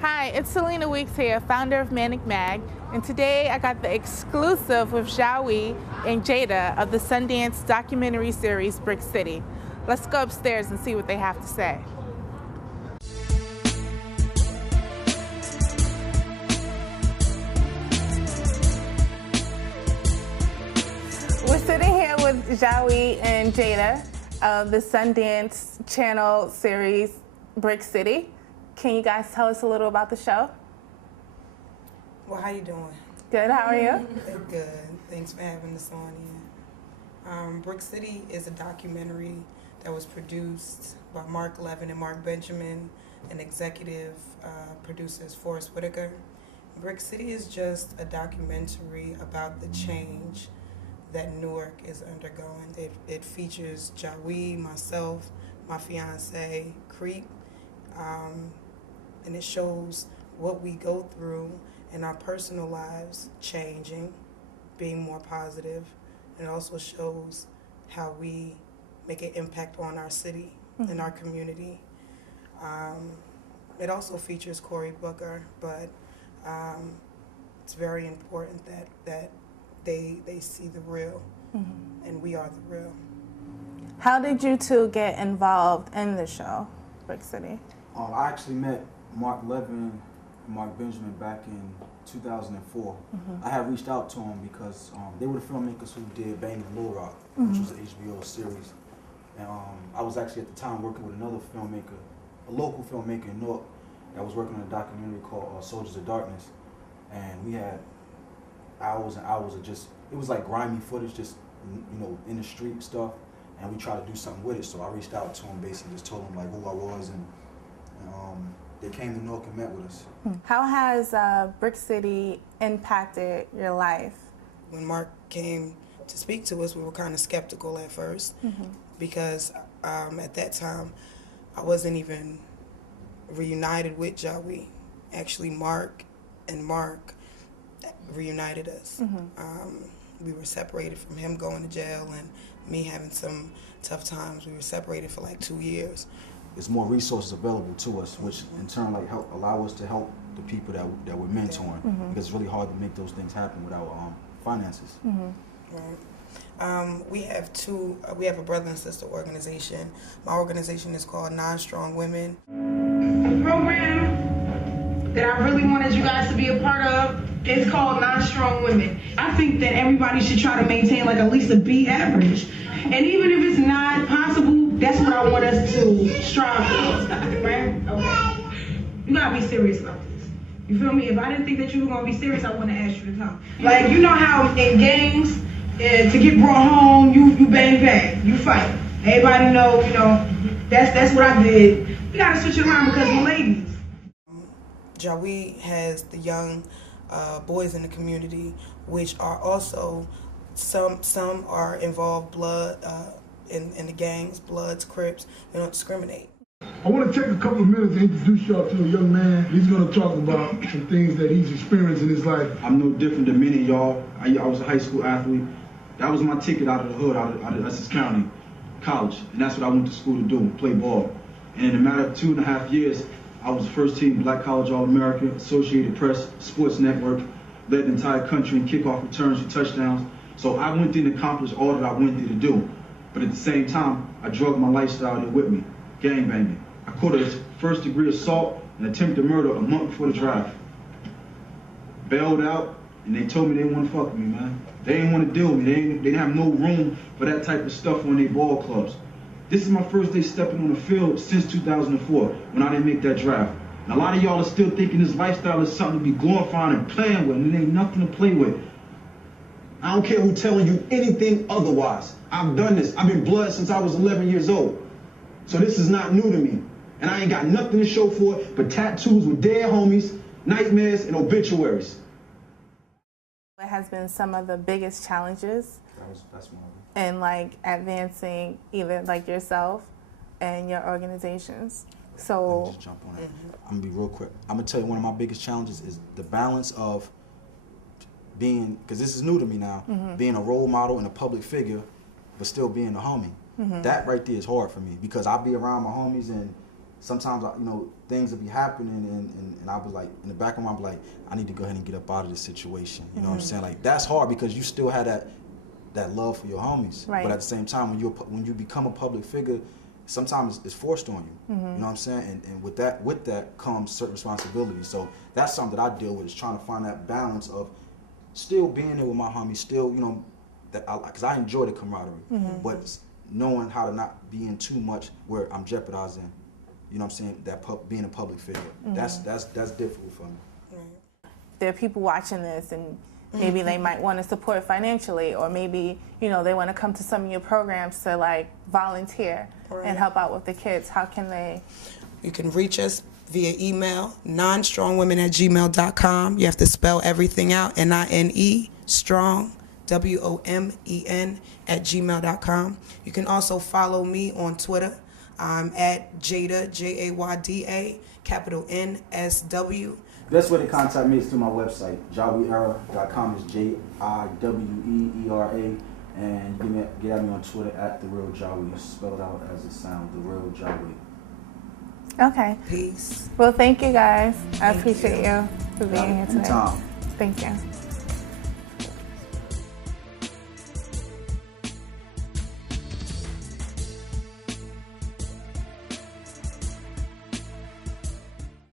Hi, it's Selena Weeks here, founder of Manik Mag, and today I got the exclusive with Jiwe and Jayda of the Sundance documentary series Brick City. Let's go upstairs and see what they have to say. We're sitting here with Jiwe and Jayda of the Sundance Channel series Brick City. Can you guys tell us a little about the show? Well, how you doing? Good, how are you? Good. Thanks for having us on here. Brick City is a documentary that was produced by Mark Levin and Mark Benjamin, and executive producers Forrest Whitaker. Brick City is just a documentary about the change that Newark is undergoing. It features Jiwe, myself, my fiance, Creep, and it shows what we go through in our personal lives changing, being more positive, and it also shows how we make an impact on our city and our community. It also features Cory Booker, but it's very important that they see the real, and we are the real. How did you two get involved in the show, Brick City? I actually met Mark Levin and Mark Benjamin back in 2004. I had reached out to them because they were the filmmakers who did Bang and Lil Rock, which was an HBO series. And I was actually at the time working with another filmmaker, a local filmmaker in Newark, that was working on a documentary called Soldiers of Darkness. And we had hours and hours of just, it was like grimy footage, just, you know, in the street stuff. And we tried to do something with it. So I reached out to them, basically just told them like who I was, and they came to Newark and met with us. How has Brick City impacted your life? When Mark came to speak to us, we were kind of skeptical at first because at that time I wasn't even reunited with Jiwe. Actually, Mark and Mark reunited us. We were separated from him going to jail and me having some tough times. We were separated for like 2 years. There's more resources available to us, which in turn like allow us to help the people that we're mentoring, because it's really hard to make those things happen without finances. Right. We have a brother and sister organization. My organization is called Non-Strong Women. The program that I really wanted you guys to be a part of is called Non-Strong Women. I think that everybody should try to maintain like at least a B average. And even if it's not possible, that's what I want us to strive for, right? Okay. You gotta be serious about this. You feel me? If I didn't think that you were gonna be serious, I wouldn't ask you to come. Like, you know how in gangs, to get brought home, you bang bang, you fight. Everybody know, you know, that's what I did. We gotta switch it around because we're ladies. Jiwe has the young boys in the community, which are also, some are involved in the gangs, Bloods, Crips. They don't discriminate. I want to take a couple of minutes to introduce y'all to a young man. He's going to talk about some things that he's experienced in his life. I'm no different than many of y'all. I was a high school athlete. That was my ticket out of the hood, out of Essex County, college. And that's what I went to school to do, play ball. And in a matter of 2.5 years, I was first team Black College All-America, Associated Press, Sports Network, led the entire country in kickoff returns and touchdowns. So I went in and accomplished all that I went there to do. But at the same time, I drug my lifestyle there with me, gangbanging. I caught a first-degree assault and attempted murder a month before the draft. Bailed out, and they told me they didn't want to fuck with me, man. They didn't want to deal with me. They didn't have no room for that type of stuff on their ball clubs. This is my first day stepping on the field since 2004, when I didn't make that draft. And a lot of y'all are still thinking this lifestyle is something to be glorifying and playing with, and it ain't nothing to play with. I don't care who's telling you anything otherwise. I've done this. I've been blood since I was 11 years old. So this is not new to me. And I ain't got nothing to show for it but tattoos with dead homies, nightmares, and obituaries. What has been some of the biggest challenges That's one of them. in like advancing either like yourself and your organizations? Let me So just jump on it. I'm gonna be real quick. I'm gonna tell you one of my biggest challenges is the balance of being, because this is new to me now, being a role model and a public figure, but still being a homie. That right there is hard for me, because I'll be around my homies and sometimes, things will be happening, and I was like, in the back of my mind, like, I need to go ahead and get up out of this situation. You know what I'm saying? Like, that's hard because you still had that love for your homies. Right. But at the same time, when you become a public figure, sometimes it's forced on you. You know what I'm saying? And with that comes certain responsibilities. So that's something that I deal with, is trying to find that balance of still being there with my homies, still, because I enjoy the camaraderie, but knowing how to not be in too much where I'm jeopardizing, you know what I'm saying, that being a public figure. That's difficult for me. There are people watching this, and maybe they might want to support financially, or maybe, they want to come to some of your programs to like volunteer and help out with the kids. How can they? You can reach us via email, nonstrongwomen@gmail.com. You have to spell everything out, N-I-N-E, strong, W-O-M-E-N, @gmail.com. You can also follow me on Twitter. I'm at Jayda, J-A-Y-D-A, capital N-S-W. Best way to contact me is through my website, jiweera.com. Is Jiweera, and you can get at me on Twitter @TheRealJiwe. Spell it out as it sounds, The Real Jiwe. Okay. Peace. Well, thank you guys. I appreciate you for being here today. Anytime. Thank you.